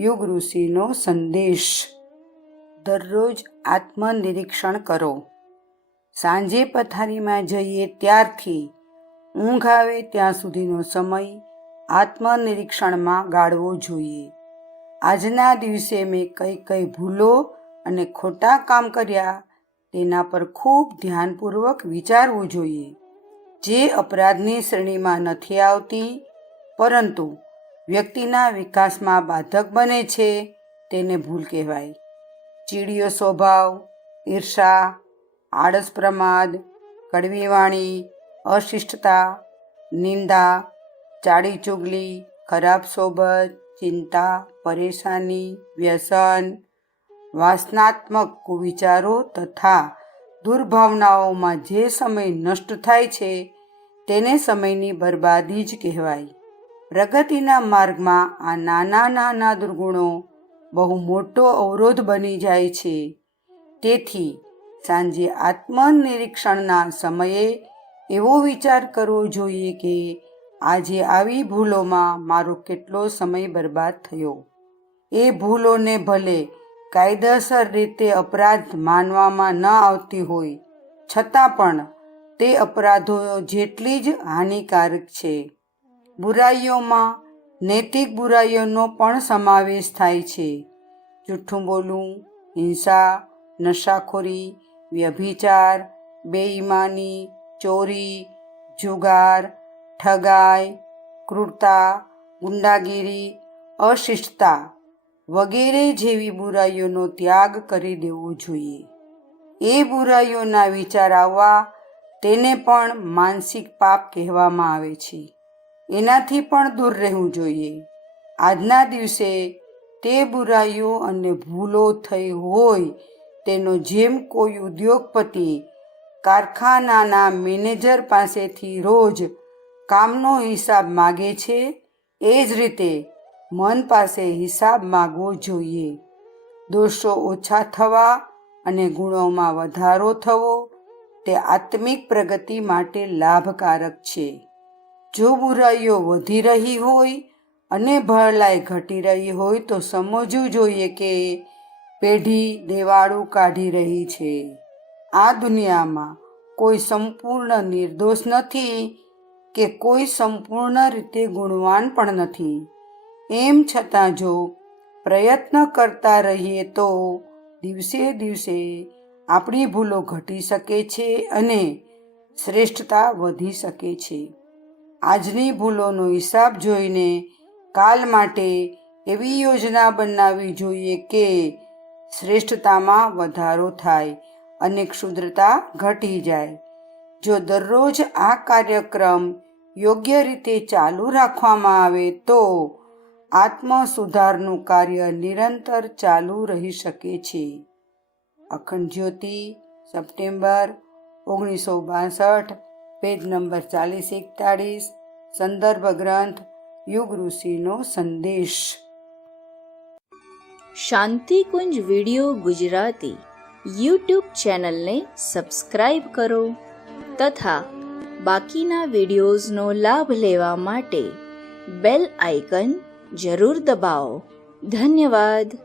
યુગ ઋષિનો સંદેશ. દરરોજ આત્મનિરીક્ષણ કરો. સાંજે પથારીમાં જઈએ ત્યારથી ઊંઘ આવે ત્યાં સુધીનો સમય આત્મનિરીક્ષણમાં ગાળવો જોઈએ. આજના દિવસે મેં કઈ ભૂલો અને ખોટા કામ કર્યા તેના પર ખૂબ ધ્યાનપૂર્વક વિચારવું જોઈએ. જે અપરાધની શ્રેણીમાં નથી આવતી પરંતુ વ્યક્તિના વિકાસમાં બાધક બને છે તેને ભૂલ કહેવાય. ચીડિયો સ્વભાવ, ઈર્ષા, આળસ, પ્રમાદ, કડવી વાણી, અશિષ્ટતા, નિંદા, ચાડી ચુગલી, ખરાબ સોબત, ચિંતા, પરેશાની, વ્યસન, વાસનાત્મક કુવિચારો તથા દુર્ભાવનાઓમાં જે સમય નષ્ટ થાય છે તેને સમયની બરબાદી જ કહેવાય. પ્રગતિના માર્ગમાં આ નાના દુર્ગુણો બહુ મોટો અવરોધ બની જાય છે. તેથી સાંજે આત્મનિરીક્ષણના સમયે એવો વિચાર કરવો જોઈએ કે આજે આવી ભૂલોમાં મારો કેટલો સમય બરબાદ થયો. એ ભૂલોને ભલે કાયદેસર રીતે અપરાધ માનવામાં ન આવતી હોય છતાં પણ તે અપરાધો જેટલી જ હાનિકારક છે. બુરાઈઓમાં નૈતિક બુરાઈઓનો પણ સમાવેશ થાય છે. જૂઠું બોલવું, હિંસા, નશાખોરી, વ્યભિચાર, બેઈમાની, ચોરી, જુગાર, ઠગાઈ, ક્રૂરતા, ગુંડાગીરી, અશિષ્ટતા વગેરે જેવી બુરાઈઓનો ત્યાગ કરી દેવો જોઈએ. એ બુરાઈઓના વિચાર આવવા તેને પણ માનસિક પાપ કહેવામાં આવે છે. એનાથી પણ દૂર રહેવું જોઈએ. આજના દિવસે તે બુરાઈઓ અને ભૂલો થઈ હોય તેનો જેમ કોઈ ઉદ્યોગપતિ કારખાનાના મેનેજર પાસેથી રોજ કામનો હિસાબ માગે છે એ જ રીતે મન પાસે હિસાબ માગવો જોઈએ. દોષો ઓછા થવા અને ગુણોમાં વધારો થવો તે આત્મિક પ્રગતિ માટે લાભકારક છે. જો બુરાઈઓ વધી રહી હોય અને ભલાઈ ઘટી રહી હોય તો સમજવું જોઈએ કે પેઢી દેવાળું કાઢી રહી છે. આ દુનિયામાં કોઈ સંપૂર્ણ નિર્દોષ નથી કે કોઈ સંપૂર્ણ રીતે ગુણવાન પણ નથી. એમ છતાં જો પ્રયત્ન કરતા રહીએ તો દિવસે દિવસે આપણી ભૂલો ઘટી શકે છે અને શ્રેષ્ઠતા વધી શકે છે. આજની ભૂલોનો હિસાબ જોઈને કાલ માટે એવી યોજના બનાવવી જોઈએ કે શ્રેષ્ઠતામાં વધારો થાય અને ક્ષુદ્રતા ઘટી જાય. જો દરરોજ આ કાર્યક્રમ યોગ્ય રીતે ચાલુ રાખવામાં આવે તો આત્મ સુધારનું કાર્ય નિરંતર ચાલુ રહી શકે છે. અખંડ જ્યોતિ, સપ્ટેમ્બર 1962, પેજ નંબર 4041, સંદર્ભ ગ્રંથ યુગ ઋષિનો સંદેશ. શાંતિકુંજ વિડિયો ગુજરાતી યુટ્યુબ ચેનલને સબસ્ક્રાઇબ કરો તથા બાકીના વિડિયોઝનો લાભ લેવા માટે બેલ આઇકન જરૂર દબાવો. ધન્યવાદ.